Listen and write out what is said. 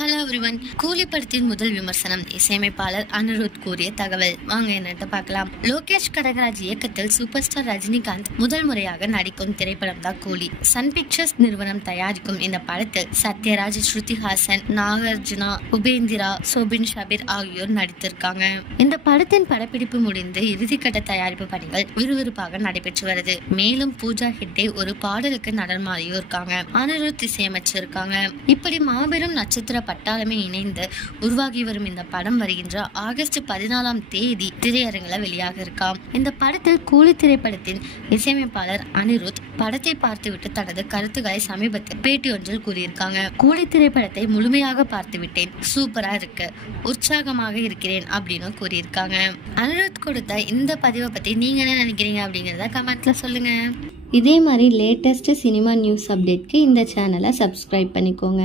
Hello everyone. கூலி படத்தின் முதல் விமர்சனம். இசையமைப்பாளர் அனிருத் கூறிய தகவல். வாங்க என்னட்டு பார்க்கலாம். லோகேஷ் கனகராஜ் இயக்கத்தில் சூப்பர் ஸ்டார் ரஜினிகாந்த் முதல் முறையாக நடிக்கும் திரைப்படம் தான் கூலி. சன் பிக்சர்ஸ் நிறுவனம் தயாரிக்கும் இந்த படத்தில் சத்யராஜ், ஸ்ருதிஹாசன், நாகார்ஜுனா, உபேந்திரா, சோபின் ஷபீர் ஆகியோர் நடித்திருக்காங்க. இந்த படத்தின் படப்பிடிப்பு முடிந்து இறுதிக்கட்ட தயாரிப்பு பணிகள் விறுவிறுப்பாக நடைபெற்று வருது. மேலும் பூஜா ஹெக்டே ஒரு பாடலுக்கு நடனமாடியும் இருக்காங்க. அனிருத் இசையமைச்சிருக்காங்க. இப்படி மாபெரும் நட்சத்திர பட்டாளமே இணைந்து உருவாகி வரும் இந்த படம் வருகின்ற ஆகஸ்ட் 14ஆம் தேதி திரையரங்குல வெளியாக இருக்காம். இந்த படத்தில் கூலி திரைப்படத்தின் இசையமைப்பாளர் அனிருத் படத்தை பார்த்துவிட்டு தனது கருத்துக்களை சமீபத்தில் பேட்டி ஒன்றில் கூறியிருக்காங்க. கூலி திரைப்படத்தை முழுமையாக பார்த்து விட்டேன், சூப்பரா இருக்கு, உற்சாகமாக இருக்கிறேன் அப்படின்னு கூறியிருக்காங்க. அனிருத் கொடுத்த இந்த பதிவை பத்தி நீங்க என்ன நினைக்கிறீங்க அப்படிங்கறத கமெண்ட்ல சொல்லுங்க. இதே மாதிரி லேட்டஸ்ட் சினிமா நியூஸ் அப்டேட்க்கு இந்த சேனலை சப்ஸ்கிரைப் பண்ணிக்கோங்க.